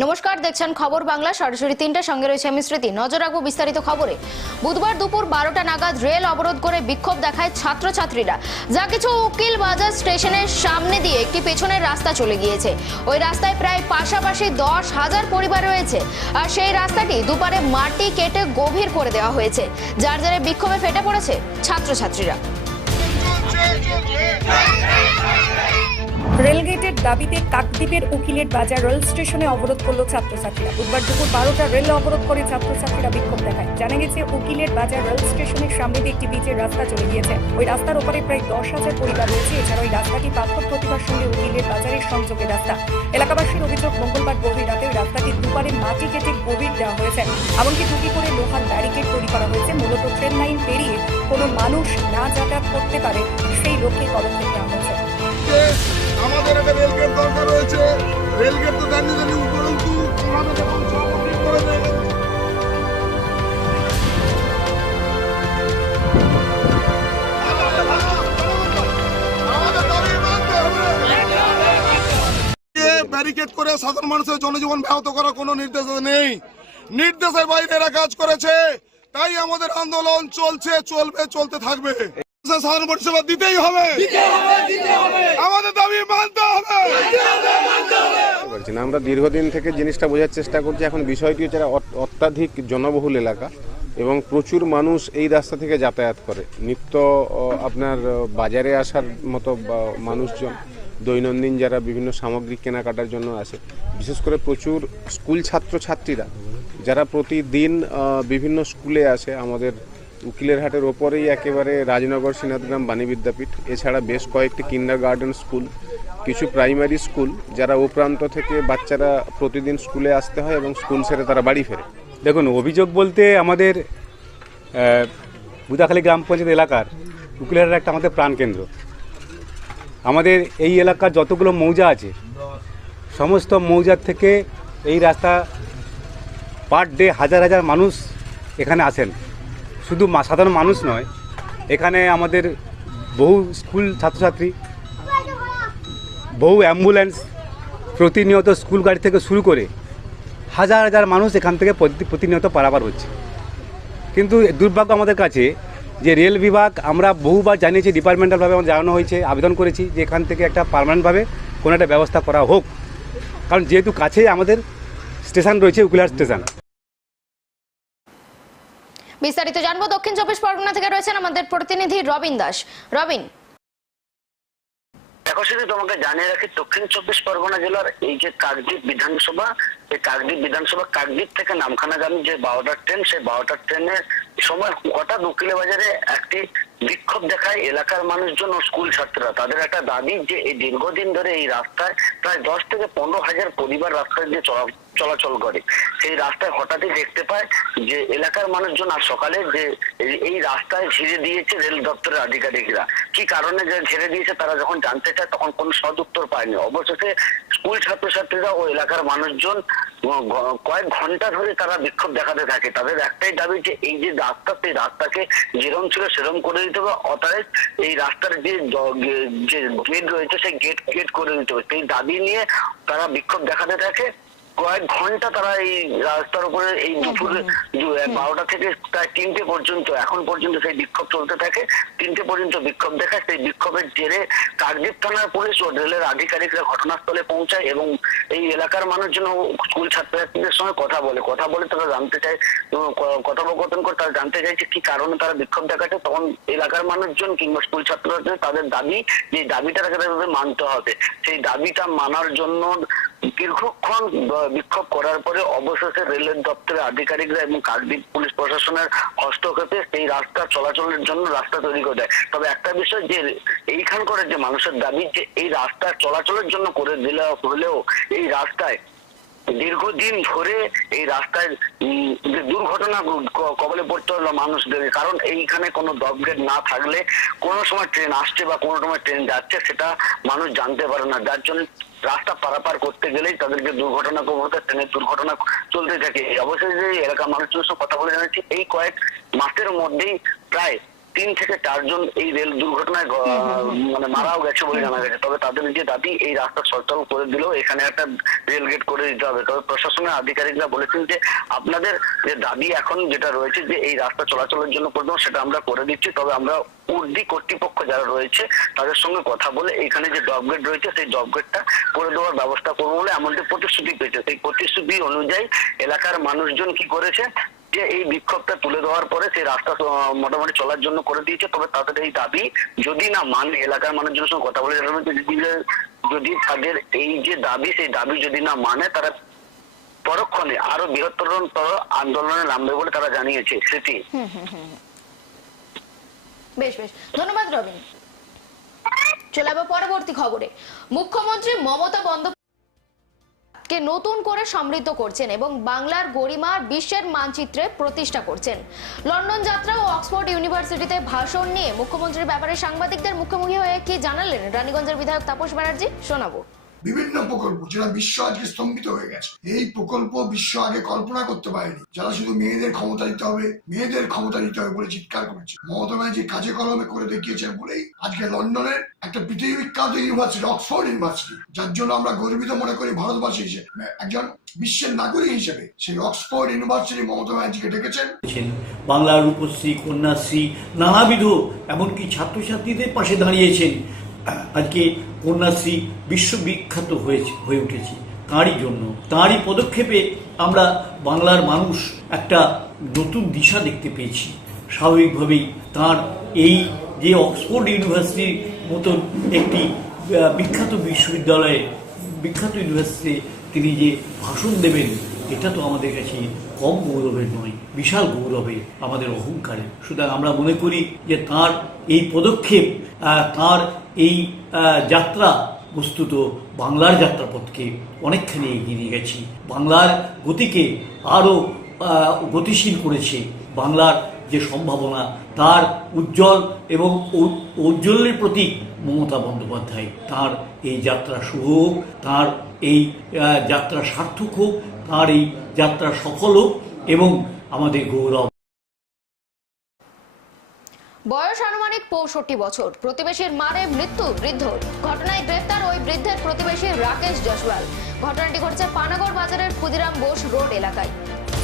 নমস্কার, দেখছেন খবর বাংলা। সরাসরি তিনটার সঙ্গে রয়েছে আমি স্মৃতি। নজর রাখব বিস্তারিত খবরে। বুধবার দুপুর বারোটা নাগাদ রেল অবরোধ করে বিক্ষোভ দেখায় ছাত্রছাত্রীরা। যা কিছু উকিল বাজার স্টেশনের সামনে দিয়ে একটি পেছনের রাস্তা চলে গিয়েছে। ওই রাস্তায় প্রায় পাশাপাশি দশ হাজার পরিবার রয়েছে। আর সেই রাস্তাটি দুপারে মাটি কেটে গভীর করে দেওয়া হয়েছে। যার যারে বিক্ষোভে ফেটে পড়েছে ছাত্রছাত্রীরা। রেলগেটের দাবিতে কাকদ্বীপের উকিলের বাজার রেল স্টেশনে অবরোধ করল ছাত্রছাত্রীরা। বুধবার দুপুর বারোটা রেল অবরোধ করে ছাত্রছাত্রীরা বিক্ষোভ দেখায়। জানা গেছে, উকিলের বাজার রেল স্টেশনের সামনে দিয়ে একটি বিচের রাস্তা চলে গিয়েছে। ওই রাস্তার ওপারে প্রায় দশ হাজার পরিবার রয়েছে। এছাড়া ওই রাস্তাটি পাথর প্রতিভার সঙ্গে উকিলের বাজারের সংযোগের রাস্তা। এলাকাবাসীর অভিযোগ, মঙ্গলবার গভীর রাতে ওই রাস্তাটির দুপারে মাটি কেটে গভীর দেওয়া হয়েছে। এমনকি দুটি করে লোহার ব্যারিকেড তৈরি করা হয়েছে। মূলত ট্রেন লাইন পেরিয়ে কোনো মানুষ না যাতায়াত করতে পারে সেই লক্ষ্যে পদক্ষেপ নেওয়া হয়েছে। আমাদের একটা রেলগেট দরকার রয়েছে। রেলগেট তো জানি জানি উপরন্তু। ব্যারিকেড করে সাধারণ মানুষের জনজীবন ব্যাহত করার কোনো নির্দেশ নেই। নির্দেশের বাইরে এরা কাজ করেছে। তাই আমাদের আন্দোলন চলছে, চলবে, চলতে থাকবে। সাধারণ পরিষেবা দিতেই হবে। আমাদের দাবি মানতে হবে। আমরা দীর্ঘদিন থেকে জিনিসটা বোঝার চেষ্টা করছি। এখন বিষয়টি হচ্ছে অত্যাধিক জনবহুল এলাকা এবং প্রচুর মানুষ এই রাস্তা থেকে যাতায়াত করে। নিত্য আপনার বাজারে আসার মতো মানুষজন দৈনন্দিন যারা বিভিন্ন সামগ্রিক কেনাকাটার জন্য আসে বিশেষ করে প্রচুর স্কুল ছাত্র ছাত্রীরা যারা প্রতিদিন বিভিন্ন স্কুলে আসে আমাদের উকিলের হাটের ওপরেই একেবারে রাজনগর সিনাদগ্রাম বাণী বিদ্যাপীঠ। এছাড়া বেশ কয়েকটি কিন্ডার গার্ডেন স্কুল, কিছু প্রাইমারি স্কুল, যারা ও প্রান্ত থেকে বাচ্চারা প্রতিদিন স্কুলে আসতে হয় এবং স্কুল সেরে তারা বাড়ি ফেরে। দেখুন, অভিযোগ বলতে আমাদের বুদাখালী গ্রাম পঞ্চায়েত এলাকার উকিলের একটা আমাদের প্রাণকেন্দ্র আমাদের এই এলাকার যতগুলো মৌজা আছে, সমস্ত মৌজার থেকে এই রাস্তা পার ডে হাজার হাজার মানুষ এখানে আসেন। শুধু সাধারণ মানুষ নয়, এখানে আমাদের বহু স্কুল ছাত্রছাত্রী, বহু অ্যাম্বুলেন্স প্রতিনিয়ত স্কুল গাড়ি থেকে শুরু করে হাজার হাজার মানুষ এখান থেকে প্রতি- প্রতিনিয়ত পারাপার হচ্ছে। কিন্তু দুর্ভাগ্য আমাদের কাছে যে রেল বিভাগ আমরা বহুবার জানিয়েছি, ডিপার্টমেন্টালভাবে আমার জানানো হয়েছে, আবেদন করেছি যে এখান থেকে একটা পার্মানেন্টভাবে কোনো একটা ব্যবস্থা করা হোক। কারণ যেহেতু কাছেই আমাদের স্টেশন রয়েছে, উকিলার স্টেশন। বিস্তারিত জানব। দক্ষিণ চব্বিশ পরগনা থেকে রয়েছেন আমাদের প্রতিনিধি রবিন দাস। রবিন। দেখো, শুধু তোমাকে জানিয়ে রাখি, দক্ষিণ চব্বিশ পরগনা জেলার এই যে কাকদ্বীপ বিধানসভা কাকদ্বীপ বিধানসভা কাকদ্বীপ থেকে নামখানাগামী যে বারোটার ট্রেন, সেই বারোটার ট্রেনের সময় হঠাৎ উকিলে বাজারে একটি বিক্ষোভ দেখায় এলাকার মানুষজন ও স্কুল ছাত্ররা। তাদের একটা দাবি যে এই দীর্ঘদিন ধরে এই রাস্তায় প্রায় দশ থেকে পনেরো হাজার পরিবার রাস্তায় দিয়ে চলা- চলাচল করে। সেই রাস্তায় হঠাৎই দেখতে পায় যে এলাকার মানুষজন আর সকালে যে এই- রাস্তায় ঘিরে দিয়েছে রেল দপ্তরের আধিকারিকরা। কি কারণে যে ঘিরে দিয়েছে তারা যখন জানতে চায় তখন কোনো সদ উত্তর পায়নি। অবশেষে স্কুল ছাত্রছাত্রীরা ও এলাকার মানুষজন কয়েক ঘণ্টা ধরে তারা বিক্ষোভ দেখাতে থাকে। তাদের একটাই দাবি যে এই যে রাস্তা, সেই রাস্তাকে যেরম ছিল সেরম করে দিতে হবে, অতএব এই রাস্তার যে যে গেট রয়েছে, সেই গেট গেট করে দিতে হবে। সেই দাবি নিয়ে তারা বিক্ষোভ দেখাতে থাকে। কয়েক ঘণ্টা তারা এই রাস্তার উপরে এই দুপুরে বারোটা থেকে প্রায় তিনটে পর্যন্ত এখন পর্যন্ত সেই বিক্ষোভ চলতে থাকে। তিনটে পর্যন্ত বিক্ষোভ দেখায়। সেই বিক্ষোভের জেরে কাকদ্বীপ থানার পুলিশ ও রেলের আধিকারিকরা ঘটনাস্থলে পৌঁছায় এবং এই এলাকার মানুষজন স্কুল ছাত্রছাত্রীদের সঙ্গে কথা বলে। কথা বলে তারা জানতে চায় কথোপকথন করে তারা জানতে চাইছে কি কারণে তারা বিক্ষোভ দেখাচ্ছে। তখন এলাকার মানুষজন কিংবা স্কুল ছাত্রছাত্রী তাদের দাবি যে দাবিটা তাদের মানতে হবে। সেই দাবিটা মানার জন্য দীর্ঘক্ষণ বিক্ষোভ করার পরে অবশেষে রেলের দপ্তরের আধিকারিকরা এবং কাকদ্বীপ পুলিশ প্রশাসনের হস্তক্ষেপে সেই রাস্তা চলাচলের জন্য রাস্তা তৈরি করে দেয়। তবে একটা বিষয় যে, এইখানকার যে মানুষের দাবি যে, এই রাস্তা চলাচলের জন্য করে দিলে হলেও এই রাস্তায় দীর্ঘদিন ধরে এই রাস্তায় দুর্ঘটনা কবলে পড়তে হলো মানুষদের কারণ এইখানে কোনো দপগেট না থাকলে কোনো সময় ট্রেন আসছে বা কোনো সময় ট্রেন যাচ্ছে সেটা মানুষ জানতে পারে না। যার জন্য রাস্তা পারাপার করতে গেলেই তাদেরকে দুর্ঘটনা ঘটে ট্রেনের দুর্ঘটনা চলতে থাকে। অবশ্যই যে এলাকার মানুষজনের সঙ্গে কথা বলে জানাচ্ছি এই কয়েক মাসের মধ্যেই প্রায় তিন থেকে চারজন এই রেল দুর্ঘটনায় মানে মারাও গেছে বলে জানা গেছে। তবে তাদের যে দাবি, এই রাস্তা সচল করে দিলেও এখানে একটা রেল গেট করে দিতে হবে। তবে প্রশাসনের আধিকারিকরা বলেছেন যে, আপনাদের যে দাবি এখন যেটা রয়েছে যে, এই রাস্তা চলাচলের জন্য করে দেবো, সেটা আমরা করে দিচ্ছি। তবে আমরা উর্দি কর্তৃপক্ষ যারা রয়েছে, তাদের সঙ্গে কথা বলে এখানে যে ডব গেট রয়েছে, সেই ডব গেটটা করে দেওয়ার ব্যবস্থা করব বলে আমাদের প্রতিশ্রুতি পেয়েছে। সেই প্রতিশ্রুতি অনুযায়ী এলাকার মানুষজন কি করেছে? যে এই বিক্ষোভটা তুলে দেওয়ার পরে সেই রাস্তা মোটামুটি চলার জন্য করে দিয়েছে। তবে তাদের এই দাবি, যদি না মানে এলাকার মানুষজনের সঙ্গে কথা বলে যদি- তাদের এই যে দাবি, সেই দাবি যদি না মানে তারা পরক্ষণে আরও বৃহত্তর আন্দোলনে নামবে বলে তারা জানিয়েছে সেটি। বেশ বেশ। ধন্যবাদ, রবিন। চলে পরবর্তী খবরে। মুখ্যমন্ত্রী মমতা বন্দ্যোপাধ্যায় কে নতুন করে সমৃদ্ধ করছেন এবং বাংলার গরিমা বিশ্বের মানচিত্রে প্রতিষ্ঠা করছেন। লন্ডন যাত্রা ও অক্সফোর্ড ইউনিভার্সিটিতে ভাষণ নিয়ে মুখ্যমন্ত্রীর ব্যাপারে সাংবাদিকদের মুখোমুখি হয়ে কি জানালেন রানীগঞ্জের বিধায়ক তাপস ব্যানার্জি? শোনাবো। বিভিন্ন প্রকল্প, যেটা বিশ্ব আজকে স্তম্ভিত হয়ে গেছে। এই প্রকল্প বিশ্ব আগে কল্পনা করতে পারেনি। যারা শুধু মেয়েদের ক্ষমতা দিতে হবে, মেয়েদের ক্ষমতা দিতে হবে বলে চিৎকার করেছে। মমতা ব্যানার্জি কাজে কলমে করে দেখিয়েছেন বলেই আজকে লন্ডনের একটা পৃথিবী বিখ্যাত ইউনিভার্সিটি, অক্সফোর্ড ইউনিভার্সিটি, যার জন্য আমরা গর্বিত মনে করি ভারতবাসী হিসেবে। একজন বিশ্বের নাগরিক হিসেবে সেই অক্সফোর্ড ইউনিভার্সিটি মমতা ব্যানার্জিকে ডেকেছেন। বাংলার রূপশ্রী, কন্যাশ্রী, নানাবিধ, এমনকি ছাত্রছাত্রীদের পাশে দাঁড়িয়েছেন। আজকে কন্যাশ্রী বিশ্ববিখ্যাত হয়েছে, হয়ে উঠেছে। তাঁরই জন্য, তাঁরই পদক্ষেপে আমরা বাংলার মানুষ একটা নতুন দিশা দেখতে পেয়েছি। স্বাভাবিকভাবেই তার এই যে অক্সফোর্ড ইউনিভার্সিটির মতন একটি বিখ্যাত বিশ্ববিদ্যালয়ে, বিখ্যাত ইউনিভার্সিটিতে তিনি যে ভাষণ দেবেন, এটা তো আমাদের কাছে কম গৌরবের নয়, বিশাল গৌরবে আমাদের অহংকারের। সুতরাং আমরা মনে করি যে তার এই পদক্ষেপ তার এই যাত্রা বস্তুত বাংলার যাত্রাপথকে অনেকখানি এগিয়ে নিয়ে গেছি। বাংলার গতিকে আরও গতিশীল করেছে বাংলার যে সম্ভাবনা, তার উজ্জ্বল এবং উজ্জ্বলের প্রতীক মমতা বন্দ্যোপাধ্যায়। তার এই যাত্রা শুভ হোক, তার এই যাত্রা সার্থক হোক, তার এই যাত্রা সফল হোক এবং আমাদের গৌরব বয়স আনুমানিক পঁয়ষট্টি বছর। প্রতিবেশীর মারে মৃত্যু বৃদ্ধ ঘটনায় গ্রেফতার ওই বৃদ্ধের প্রতিবেশী রাকেশ জসওয়াল। ঘটনাটি ঘটছে পানাগড় বাজারের ক্ষুদিরাম বোস রোড এলাকায়।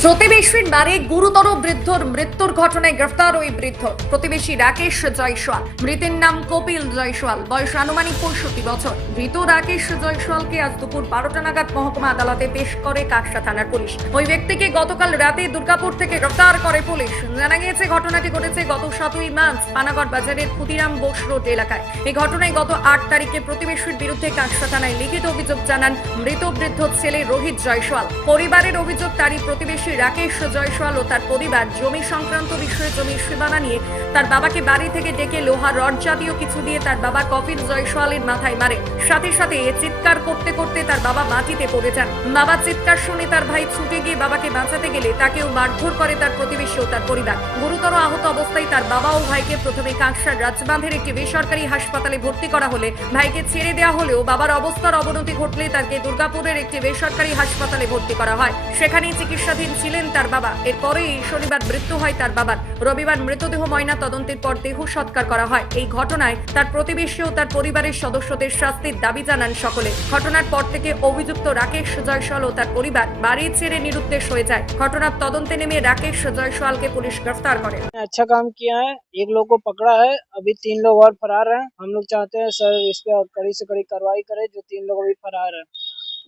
প্রতিবেশীর বারে গুরুতর বৃদ্ধর মৃত্যুর ঘটনায় গ্রেফতার ওই বৃদ্ধ। প্রতিবেশী রাকেশ জয়সওয়াল। মৃতের নাম কপিল জয়সওয়াল। বয়স আনুমানিক পঁয়ষট্টি বছর। মৃত রাকেশ জয়সওয়ালকে আজ দুপুর বারোটা নাগাদ মহকুমা আদালতে পেশ করে কাকসা থানার পুলিশ। ওই ব্যক্তিকে গতকাল রাতে দুর্গাপুর থেকে গ্রেফতার করে পুলিশ। জানা গিয়েছে, ঘটনাটি ঘটেছে গত সাতই মার্চ পানাগড় বাজারের ক্ষুদিরাম বোস রোড এলাকায়। এই ঘটনায় গত আট তারিখে প্রতিবেশীর বিরুদ্ধে কাকসা থানায় লিখিত অভিযোগ জানান মৃত বৃদ্ধ ছেলে রোহিত জয়সওয়াল। পরিবারের অভিযোগ, তারই প্রতিবেশী রাকেশ জয়সওয়াল ও তার পরিবার জমি সংক্রান্ত বিষয়ে জমির সীমানা নিয়ে তার বাবাকে বাড়ি থেকে ডেকে লোহার রড জাতীয় কিছু দিয়ে তার বাবা কপিল জয়সওয়ালের মাথায় মারে। সাথে সাথে চিৎকার করতে করতে তার বাবা মাটিতে পড়ে যান। বাবার চিৎকার শুনে তার ভাই ছুটে গিয়ে বাবাকে বাঁচাতে গেলে তাকেও মারধর করে তার প্রতিবেশী ও তার পরিবার। গুরুতর আহত অবস্থায় তার বাবা ও ভাইকে প্রথমে কাঁকসার রাজবাঁধের একটি বেসরকারি হাসপাতালে ভর্তি করা হলে ভাইকে ছেড়ে দেওয়া হলেও বাবার অবস্থার অবনতি ঘটলে তাকে দুর্গাপুরের একটি বেসরকারি হাসপাতালে ভর্তি করা হয়। সেখানেই চিকিৎসাধীন ছিলেন তার বাবা এরপরেই শনিবার মৃত্যু হয় তার বাবার রবিবার মৃতদেহ ময়না তদন্তের পর দেহ সৎকার করা হয় এই ঘটনায় তার প্রতিবেশী ও তার পরিবারের সদস্যদের শাস্তির দাবি জানান সকলে ঘটনার পর থেকে অভিযুক্ত রাকেশ জয়সওয়াল ও তার পরিবার বাড়ি ছেড়ে নিরুদ্দেশ হয়ে যায় ঘটনার তদন্তে নেমে রাকেশ জয়সওয়ালকে পুলিশ গ্রেফতার করে अच्छा काम किया है एक लोग को पकड़ा है अभी तीन लोग और फरार हैं हम लोग चाहते हैं सर इस पे कड़ी से कड़ी कार्रवाई करे जो तीन लोग अभी फरार हैं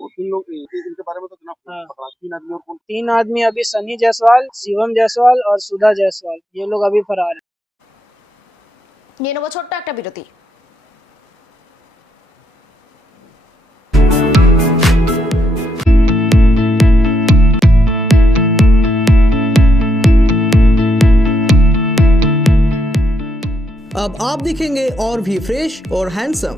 तीन लोग इनके बारे में तो हाँ। पकड़ा तीन आदमी और कौन तीन आदमी अभी सनी जायसवाल शिवम जायसवाल और सुधा जायसवाल ये लोग अभी फरार हैं নিয়ে নেবো ছোট্ট একটা বিরতি अब आप दिखेंगे और भी फ्रेश और हैंडसम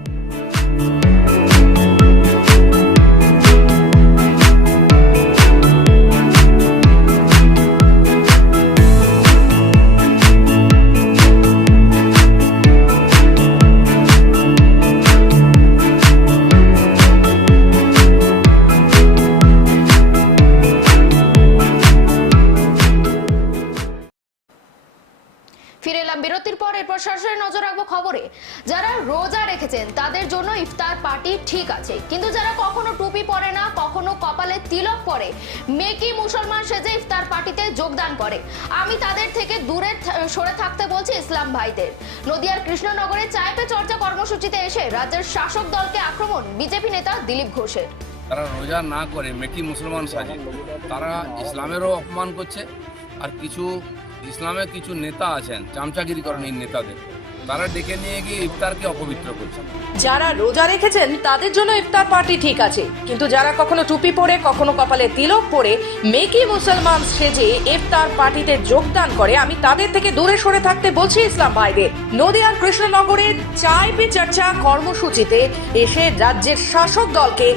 তিলক করে। মেকি মুসলমান সেজে ইফতার পার্টিতে যোগদান করে। আমি তাদের থেকে দূরে সরে থাকতে বলছি ইসলাম ভাইদের। নদিয়ার কৃষ্ণনগরে চায় পে চর্চা কর্মসূচিতে এসে রাজ্যের শাসক দলকে আক্রমণ, বিজেপি নেতা দিলীপ ঘোষের। তারা রোজা না করে মেকি মুসলমান সাজে। তারা ইসলামেরও অপমান করছে। আর কিছু, ইসলামের কিছু নেতা আছেন, চামচাগিরি করেন এই নেতাদের। তারা ডেকে নিয়ে গিয়ে ইফতারকে অপবিত্র করছে। যারা রোজা রেখেছেন, তাদের জন্য ইফতার পার্টি ঠিক আছে। কিন্তু যারা কখনো টুপি পরে, কখনো কপালে তিলক পরে, মেকি মুসলমান সেজে ইফতার পার্টিতে যোগদান করে, আমি তাদের থেকে দূরে সরে থাকতে বলছি ইসলাম ভাইদের নদিয়ার কৃষ্ণনগরের চায় পে চর্চা কর্মসূচিতে এসে রাজ্যের শাসক দলকে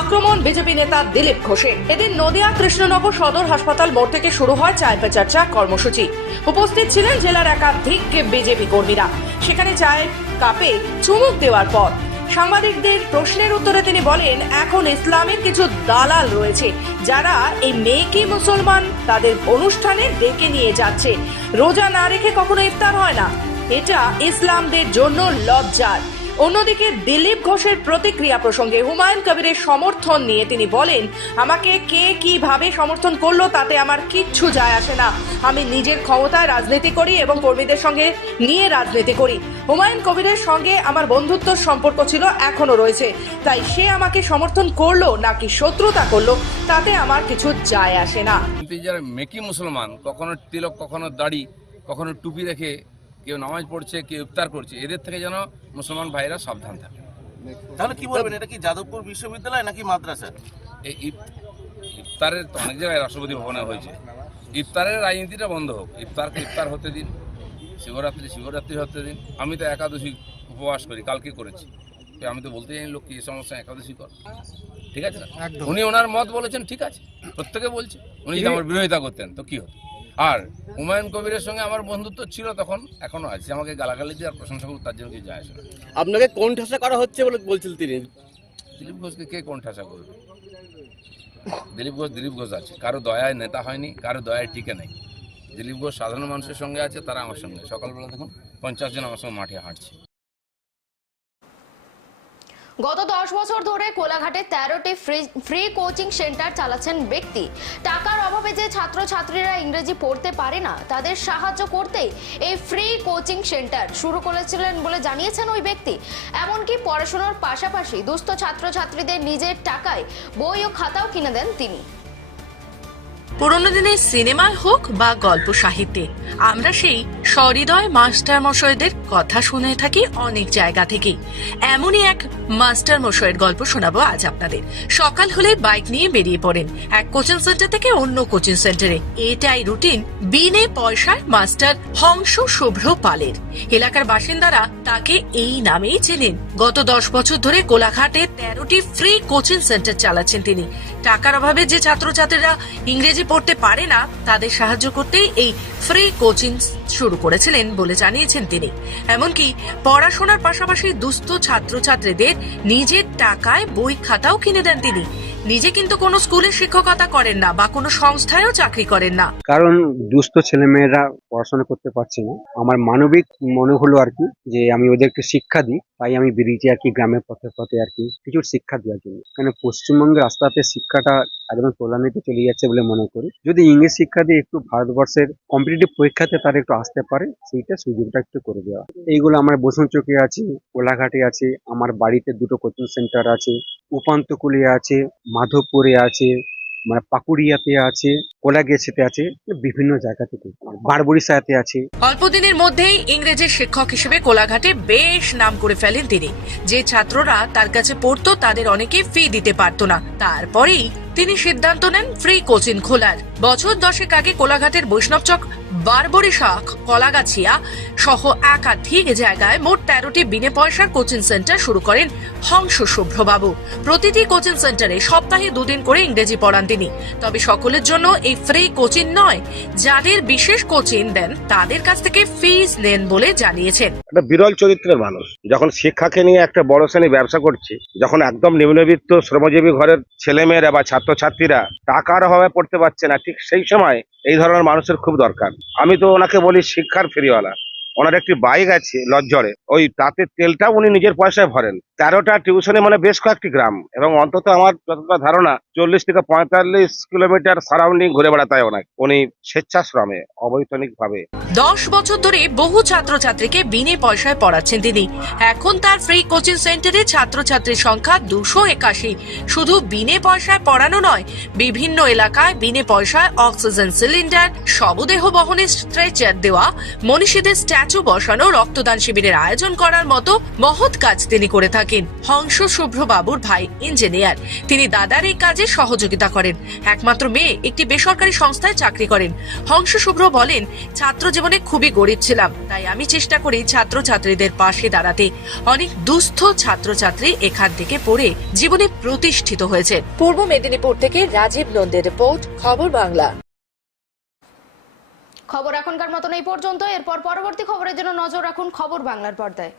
আক্রমণ বিজেপি নেতা দিলীপ ঘোষের এদিন নদিয়া কৃষ্ণনগর সদর হাসপাতাল মোড় থেকে শুরু হয় চায় পে চর্চা কর্মসূচি। উপস্থিত ছিলেন জেলার একাধিক বিজেপি কর্মীরা। সেখানে চায়ের কাপে চুমুক দেওয়ার পর। সাংবাদিকদের প্রশ্নের উত্তরে তিনি বলেন, এখন ইসলামের কিছু দালাল রয়েছে যারা এই মেয়েকে মুসলমান তাদের অনুষ্ঠানে ডেকে নিয়ে যাচ্ছে। রোজা না রেখে কখনো ইফতার হয় না। এটা ইসলামদের জন্য লজ্জার অন্যদিকে দিলীপ ঘোষের প্রতিক্রিয়া প্রসঙ্গে হুমায়ুন কবিরের সমর্থন নিয়ে তিনি বলেন, আমাকে কে কীভাবে সমর্থন করল তাতে আমার কিচ্ছু যায় আসে না। আমি নিজের ক্ষমতায় রাজনীতি করি এবং কর্মীদের সঙ্গে নিয়ে রাজনীতি করি। হুমায়ুন কবিরের সঙ্গে আমার বন্ধুত্ব সম্পর্ক ছিল এখনও রয়েছে। তাই সে আমাকে সমর্থন করল নাকি শত্রুতা করল তাতে আমার কিছু যায় আসে না। মেকি মুসলমান, কখনো তিলক, কখনো দাড়ি, কখনো টুপি রেখে কেউ নামাজ পড়ছে কেউ ইফতার করছে এদের থেকে যেন মুসলমান ভাইরা সাবধান থাকে। তাহলে কি বলবেন এটা কি যাদবপুর বিশ্ববিদ্যালয় নাকি মাদ্রাসা? এই ইফতারের তো অনেক জায়গায় রাষ্ট্রপতি ভবনে হয়েছে। ইফতারের রাজনীতিটা বন্ধ হোক ইফতারকে ইফতার হতে দিন শিবরাত্রি শিবরাত্রি হতে দিন। আমি তো একাদশী উপবাস করি কালকে করেছি। তো আমি তো বলতে জানি লোক কি এই সমস্যা একাদশী কর। ঠিক আছে? উনি ওনার মত বলেছেন ঠিক আছে। প্রত্যেকে বলছে উনি যদি আমার বিরোধিতা করতেন তো কি হতো? আর হুমায়ুন কবিরের সঙ্গে আমার বন্ধুত্ব ছিল তখন এখনও আছে। আমাকে গালাগালি দিয়ে আর প্রশংসা করুক তার জন্য কিছু যায় আসে না। আপনাকে কোন ঠাসা করা হচ্ছে বলে বলছিল তিনি? দিলীপ ঘোষকে কে কোন ঠাসা করবে? দিলীপ ঘোষ দিলীপ ঘোষ আছে। কারও দয়ায় নেতা হয়নি কারও দয়ায় টিকে নেই। দিলীপ ঘোষ সাধারণ মানুষের সঙ্গে আছে তারা আমার সঙ্গে। সকালবেলা দেখুন পঞ্চাশ জন আমার সঙ্গে মাঠে হাঁটছে। গত দশ বছর ধরে কোলাঘাটে তেরোটি ফ্রি কোচিং সেন্টার চালাচ্ছেন ব্যক্তি। টাকার অভাবে যে ছাত্রছাত্রীরা ইংরেজি পড়তে পারে না, তাদের সাহায্য করতেই এই ফ্রি কোচিং সেন্টার শুরু করেছিলেন বলে জানিয়েছেন ওই ব্যক্তি। এমনকি পড়াশোনার পাশাপাশি দুস্থ ছাত্রছাত্রীদের নিজের টাকায় বই ও খাতাও কিনে দেন তিনি। পুরোনো দিনের সিনেমায় হোক বা গল্প সাহিত্যে, আমরা সেই সহৃদয় মাস্টার মশাইদের কথা শুনে থাকি অনেক জায়গা থেকে। এমনই এক মাস্টার মশাইয়ের গল্প শোনাবো আজ আপনাদের। সকাল হলে বাইক নিয়ে বেরিয়ে পড়েন এক কোচিং সেন্টার থেকে অন্য কোচিং সেন্টারে। এটাই রুটিন বিনে পয়সার মাস্টার হংস শুভ্র পালের। এলাকার বাসিন্দারা তাকে এই নামেই চেনেন। গত দশ বছর ধরে কোলাঘাটে তেরোটি ফ্রি কোচিং সেন্টার চালাচ্ছেন তিনি। টাকার অভাবে যে ছাত্রছাত্রীরা ইংরেজি পড়তে পারে না, তাদের সাহায্য করতেই এই ফ্রি কোচিং শুরু করেছিলেন বলে জানিয়েছেন তিনি। এমনকি পড়াশোনার পাশাপাশি দুস্থ ছাত্রছাত্রীদের নিজের টাকায় বই খাতাও কিনে দেন তিনি। নিজে কিন্তু কোনো স্কুলে শিক্ষকতা করেন না বা কোনো সংস্থায়ও চাকরি করেন না। কারণ দুস্থ ছেলেমেয়েরা পড়াশোনা করতে পারছে না। আমার মানবিক মনে হলো আর কি যে আমি ওদেরকে শিক্ষা দিই, তাই আমি বেরিয়েছি আর কি গ্রামের পথে পথে আর কি কিছু শিক্ষা দেওয়ার জন্য। পশ্চিমবঙ্গের আস্তে আস্তে শিক্ষাটা একদম তোলানিতে চলে যাচ্ছে বলে মনে করি। যদি ইংলিশ শিক্ষা দিয়ে একটু ভারতবর্ষের কম্পিটিটিভ পরীক্ষাতে তারা একটু আসতে পারে, সেইটা সুযোগটা একটু করে দেওয়া। এইগুলো আমার বসুন চোখে আছে, কোলাঘাটে আছে, আমার বাড়িতে দুটো কোচিং সেন্টার আছে উপান্তকুলে আছে, মাধবপুরে আছে মানে পাকুড়িয়াতে আছে, কোলাগেছেতে আছে, বিভিন্ন জায়গা থেকে। বারবরিশাতে আছে। অল্প দিনের মধ্যেই ইংরেজির শিক্ষক হিসেবে কোলাঘাটে বেশ নাম করে ফেলেন তিনি। যে ছাত্ররা তার কাছে পড়তো, তাদের অনেকে ফি দিতে পারতো না। তারপরেই তিনি সিদ্ধান্ত নেন ফ্রি কোচিং খোলার। বছর দশেক আগে কোলাঘাটের বৈষ্ণবচক বারবরি শাখ, কলাগাছিয়া সহ একাধিক জায়গায় মোট তেরোটি বিনে পয়সার কোচিং সেন্টার শুরু করেন হংস শুভ্রবাবু প্রতিটি কোচিং সেন্টারে সপ্তাহে দুদিন করে ইংরেজি পড়ান তিনি। তবে সকলের জন্য এই ফ্রি কোচিং নয়, যাদের বিশেষ কোচিং দেন তাদের কাছ থেকে ফিস নেন বলে জানিয়েছেন। একটা বিরল চরিত্রের মানুষ। যখন শিক্ষাকে নিয়ে একটা বড় শ্রেণি ব্যবসা করছে, যখন একদম নিম্নবিত্ত শ্রমজীবী ঘরের ছেলেমেয়েরা বা ছাত্রছাত্রীরা টাকার অভাবে পড়তে পারছে না, ঠিক সেই সময় এই ধরনের মানুষের খুব দরকার। আমি তো ওনাকে বলি শিক্ষার ফেরিওয়ালা। ওনার একটি বাইক আছে লজ্জরে। ওই তাতে তেলটা উনি নিজের পয়সায় ভরেন। তেরোটা টিউশনে মানে বেশ কয়েকটি গ্রাম এবং অন্তত আমার যতটা ধারণা চল্লিশ থেকে পঁয়তাল্লিশ কিলোমিটার সারাউন্ডিং ঘুরে বেড়াতে ওনাকে। উনি স্বেচ্ছাশ্রমে অবৈতনিক ভাবে দশ বছর ধরে বহু ছাত্রছাত্রীকে বিনে পয়সায় পড়াচ্ছেন তিনি। এখন তার ফ্রি কোচিং সেন্টারে ছাত্রছাত্রীর সংখ্যা দুশো একাশি। শুধু বিনে পয়সায় পড়ানো নয়, বিভিন্ন এলাকায় বিনে পয়সায় অক্সিজেন সিলিন্ডার শবদেহ বহনে স্ট্রেচার দেওয়া, মনীষীদের স্ট্যাচু বসানো, রক্তদান শিবিরের আয়োজন করার মতো মহৎ কাজ তিনি করে থাকেন। হংস শুভ্রবাবুর ভাই ইঞ্জিনিয়ার। তিনি দাদার এই কাজে সহযোগিতা করেন। একমাত্র মেয়ে একটি বেসরকারি সংস্থায় চাকরি করেন। হংস শুভ্র বলেন, ছাত্র জীবনে খুবই গরিব ছিলাম, তাই আমি চেষ্টা করি ছাত্রছাত্রীদের পাশে দাঁড়াতে। অনেক দুস্থ ছাত্রছাত্রী এখান থেকে পড়ে জীবনে প্রতিষ্ঠিত হয়েছে। পূর্ব মেদিনীপুর থেকে রাজীব নন্দের রিপোর্ট, খবর বাংলা। খবর এখনকার মতন এই পর্যন্ত। এরপর পরবর্তী খবরের জন্য নজর রাখুন খবর বাংলার পর্দায়।